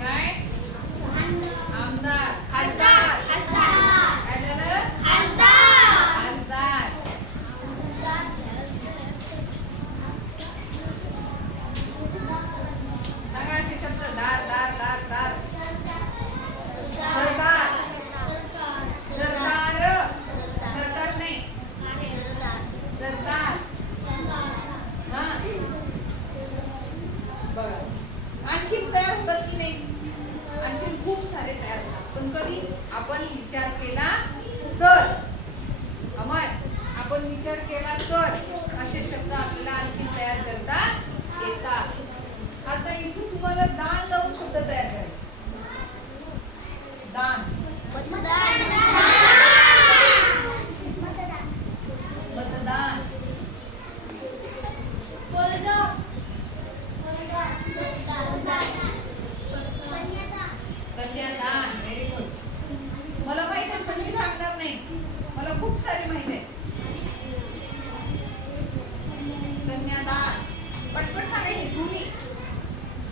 आमदार. आमदार. खासदार. खूप सारे तयार होतात पण कधी आपण विचार केला तर? अमर आपण विचार केला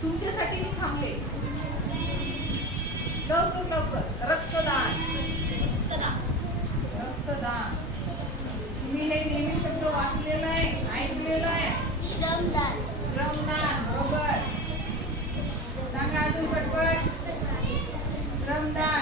तुमच्यासाठी मी थांबले. लवकर लवकर. रक्तदान. रक्तदान. तुम्ही नेहमी शब्द वाचलेला आहे ऐकलेला आहे. श्रमदान. श्रमदान बरोबर. सांगा अजून पटपट. श्रमदान.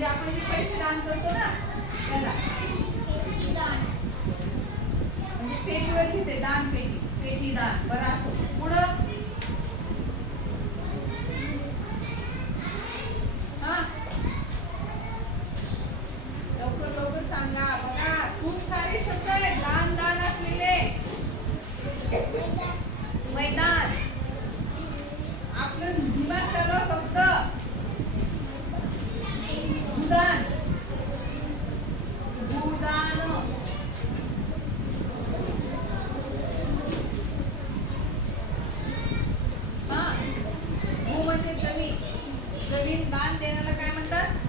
म्हणजे आपण जे पैसे दान करतो ना त्याला. म्हणजे पेटीवर घेते दान पेटी पेटी दान बरा भूदान भूदान हा भू म्हणजे जमीन. जमीन दान देण्याला काय म्हणतात?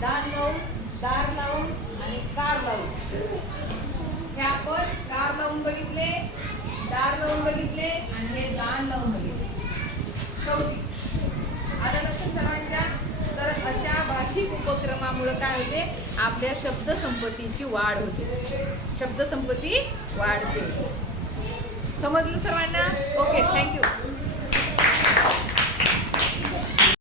दार लावून दार लावून आणि कार लावून. हे आपण कार लावून बघितले दार लावून बघितले आणि हे दान लावून बघितले. शेवटी आता लक्षात सर्वांच्या तर अशा भाषिक उपक्रमामुळे काय होते? आपल्या शब्दसंपत्तीची वाढ होते. शब्दसंपत्ती वाढते. समजलं सर्वांना? Okay thank you